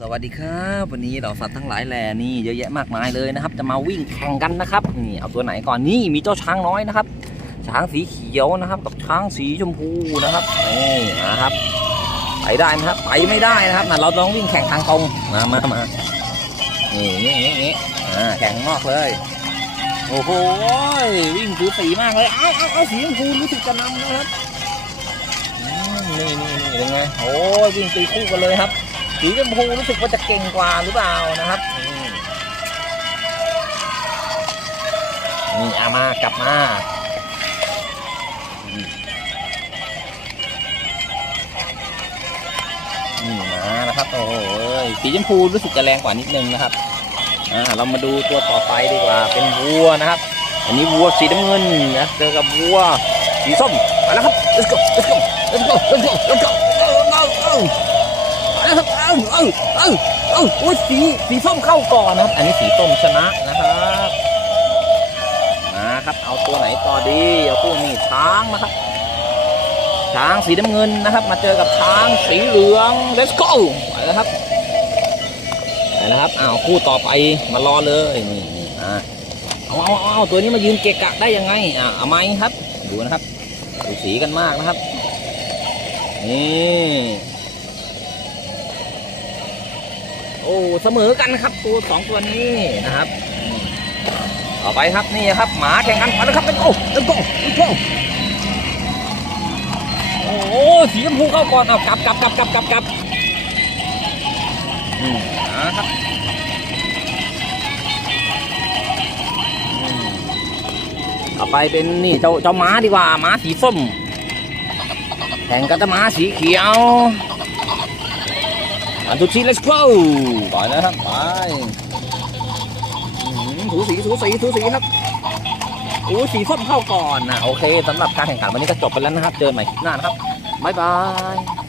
สวัสดีครับวันนี้เราสัตว์ทั้งหลายแหล่นี่เยอะแยะมากมายเลยนะครับ จะมาวิ่งแข่งกันนะครับนี่เอาตัวไหนก่อนนี่มีเจ้าช้างน้อยนะครับ ช้างสีเขียวนะครับ กับช้างสีชมพูนะครับนี่นะครับไปได้ไหมครับไปไม่ได้นะครับนะเราต้องวิ่งแข่งทางตรงมามามานี่นี่นี่นี่แข่งงนอกเลยโอ้โหวิ่งสูสีมากเลยเอาเอาเอาสีชมพูรู้สึกจะนำนะครับนี่นี่นี่เป็นไงโอ้ยวิ่งตีคู่กันเลยครับ สีชมพูรู้สึกว่าจะเก่งกว่าหรือเปล่านะครับนี่เอามากลับมานี่มานะครับ โอ้โหสีชมพูรู้สึกจะแรงกว่านิดนึงนะครับอ่าเรามาดูตัวต่อไปดีกว่า เป็นวัวนะครับ อันนี้วัวสีน้ำเงินนะเจอกับวัวสีส้มไปแล้วครับ let's go let's go let's go let's go let's go go go go ไป แล้วครับเอาเอาเออโอ้ยสีสีส้มเข้าก่อนนะครับ อันนี้สีส้มชนะนะครับมาครับเอาตัวไหนต่อดีเอาตัวนี้ช้างนะครับ ช้างสีน้ำเงินนะครับ มาเจอกับช้างสีเหลือง let's go ไปแล้วครับไปแล้วครับอ้าวคู่ต่อไปมารอเลยนี่นี่อ่าเอาเอาเอาเอาตัวนี้มายืนเกะกะได้ยังไงอ่าเอาไหมครับดูนะครับดูสีกันมากนะครับนี่ โอ้เสมอกันครับตัวสองตัวนี้นะครับอืมต่อไปครับนี่ครับหมาแข่งกันไปแล้วครับเป็นโก้เป็นโก้เป็นโก้โอ้สีชมพูเข้าก่อนเอากลับกลับกลับกลับกลับกลับอืมนะครับอืมต่อไปเป็นนี่เจ้าเจ้าม้าดีกว่าม้าสีส้มแข่งกับเจ้าม้าสีเขียว อันทุกที let's go ไปนะครับไปถูสีถูสีถูสีครับโอ้สีส้มเข้าก่อนนะโอเคสำหรับการแข่งขันวันนี้ก็จบไปแล้วนะครับ เจอกันใหม่คลิปหน้านะครับ บ๊ายบาย